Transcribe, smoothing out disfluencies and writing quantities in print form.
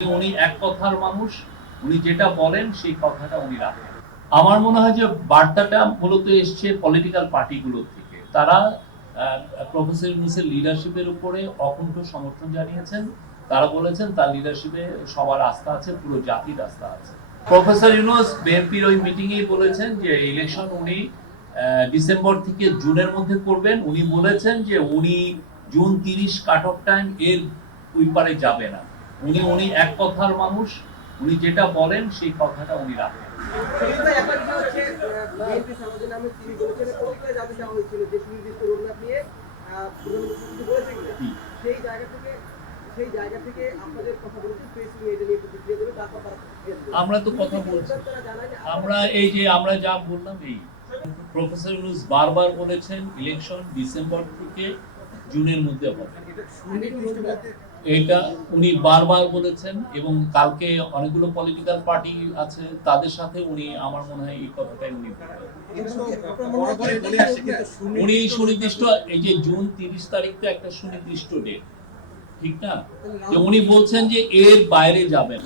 উনি এক কথার মানুষ, উনি যেটা বলেন সেই কথাটা উনি রাখেন। আমার মনে হয় যে বার্তাটা মূলত এসছে পলিটিক্যাল পার্টিগুলো থেকে। তারা প্রফেসর ইউনূসের লিডারশিপের উপরে অকুণ্ঠ সমর্থন জানিয়েছেন। তারা বলেছেন তার লিডারশিপে সবার আস্থা আছে, পুরো জাতির আস্থা আছে। প্রফেসর ইউনূস বিএনপির ওই মিটিংয়েই বলেছেন যে ইলেকশন উনি ডিসেম্বর থেকে জুনের মধ্যে করবেন। উনি বলেছেন যে উনি জুন 30 কাট অফ টাইম এর ওই পারে যাবে না। উনি এক কথার মানুষ, উনি যেটা বলেন সেই কথাটা উনি রাখেন। আমরা তো কথা বলছি, আমরা এই যে আমরা যা বললাম এই প্রফেসর ইউনূস বারবার বলেছেন ইলেকশন ডিসেম্বর থেকে জুনের মধ্যে হবে, এটা উনি বারবার বলেছেন। এবং কালকে অনেকগুলো পলিটিক্যাল পার্টি আছে, তাদের সাথে উনি আমার মনে হয় এই কথাটাই উনি সুনির্দিষ্ট এই যে জুন 30 তারিখ তো একটা সুনির্দিষ্ট ডেট, ঠিক না? যে উনি বলছেন যে এর বাইরে যাবেন।